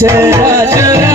चरा चरा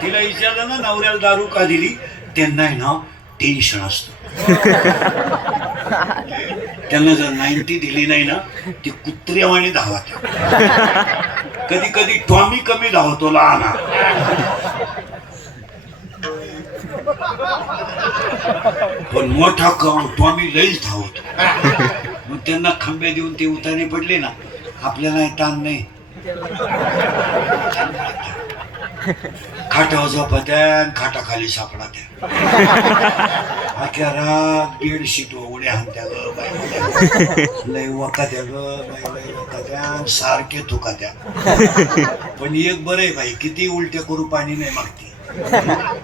तिला विचारलं ना नवऱ्याला दारू का दिली, त्यांना आहे ना टेन्शन असतं. त्यांना जर 90 दिली नाही ना ती कुत्र्यावाणी धावत. कधी कधी टॉमी कमी धावतो लहाना. पण मोठा टॉमी लईच धावतो. मग त्यांना खांब्या देऊन ते उतारे पडले ना, आपल्याला ताण नाही. खाटावर झोपत्या, खाटाखाली सापडा त्या. अख्या रात बेडशीट उड्या हाणत्या ग बाई, लय वकात्या ग बाई, लय वकात्या, सारखे थुकात्या. पण एक बरं आहे बाई, किती उलट्या करू पाणी नाही मागते,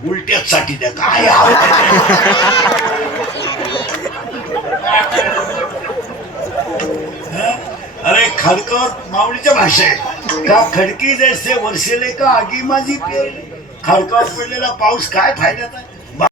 उलट्याच साठी द्या काय. अरे खडकर माऊलीच्या भाषा आहे का, खडकी जैसे वर्षेले का आगी माझी पेरली. खडकावर पडलेला पाऊस काय फायद्यात आहे.